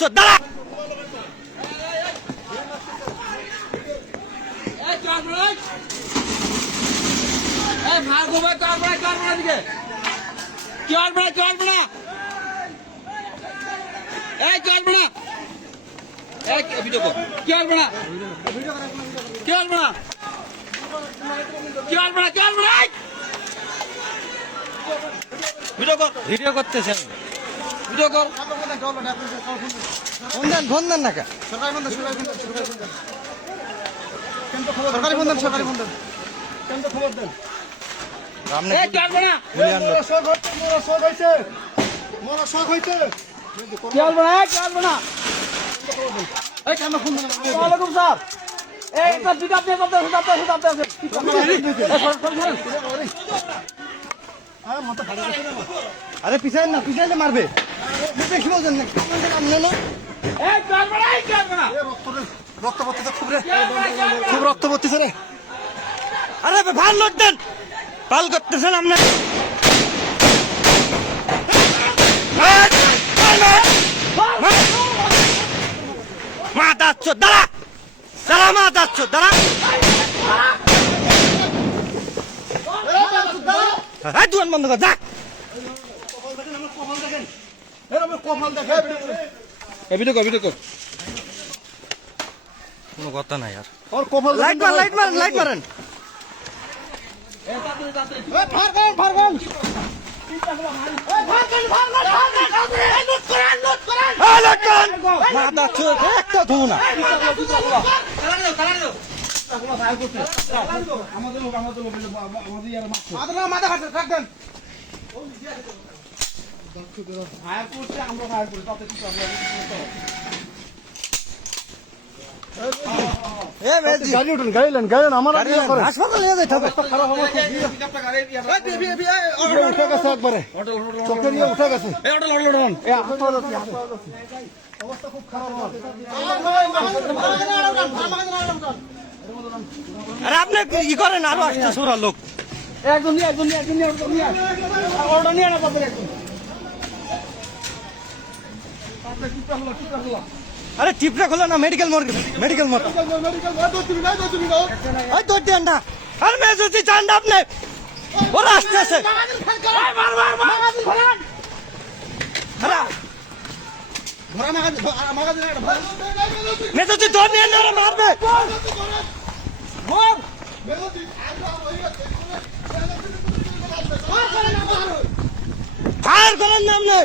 যাচ্ছ দাঁড়া। ভিডিও করতেছেন, ভিডিও কর। ফোন দেন না কে? সরকারি ফোন দেন, সরকারি ফোন দেন, সরকারি ফোন দেন, খবর দেন। আরে পিছাই না, পিছাইলে মারবে। রক্ত পড়তেছে খুব রে, খুব রক্ত পড়তেছে রে। আরে ভাল লোক দেন, পাল করতেছেন আপনি। মা যাচ্ছ দাঁড়া, দাঁড়া মা যাচ্ছ দাঁড়া। দোকান বন্ধ কর, যা। কোনো কথা নাই আর। লাইট মারেন, লাইট মারেন, লাইট মারেন। গাড়ি উঠুন, গাড়ি লেন, গাড়ি আমার হাসপাতাল নিয়ে যাই হবে। উঠে গেছে একবারে, চোখে নিয়ে উঠে গেছে। অবস্থা খুব খারাপ। আরে আপনি কি করেন? আরো আসছে সোরা লোক। একজন নিয়ে, একজন নিয়ে, একজন নিয়ে, একজন নিয়ে, অর্ডার নিয়ে না পাবেন একজন। আরে টিপটা খোলা না, মেডিকেল মোড়, মেডিকেল মোড়, মেডিকেল না। আর মেজুতি চান না আপনি? ওরা আসতেছে। মেজুতি ধর নিয়ে ওরা মারবে। ফায়ার করেন নাম নেই।